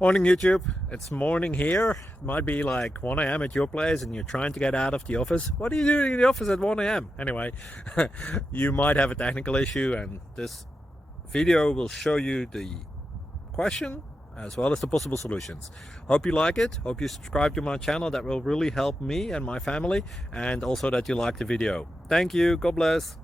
Morning YouTube, it's morning here. It might be like 1 a.m. at your place and you're trying to get out of the office. What are you doing in the office at 1 a.m.? Anyway, you might have a technical issue and this video will show you the question as well as the possible solutions. Hope you like it, hope you subscribe to my channel. That will really help me and my family, and also that you like the video. Thank you, God bless.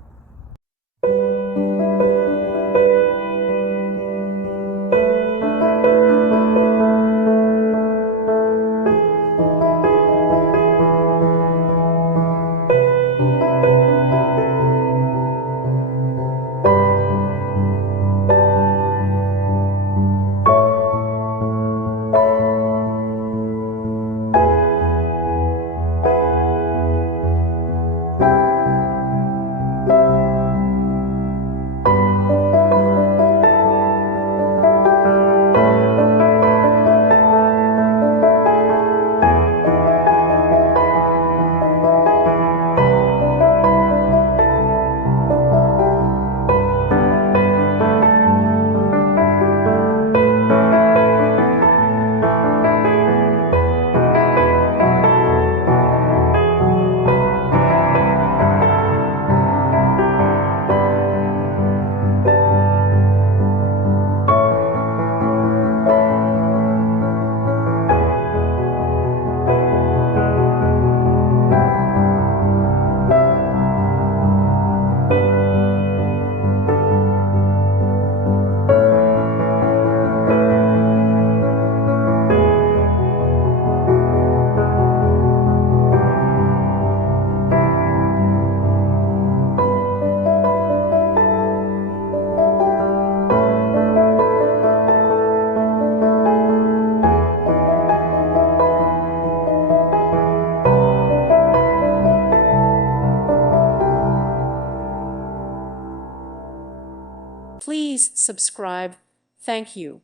Please subscribe. Thank you.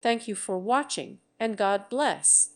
Thank you for watching, and God bless.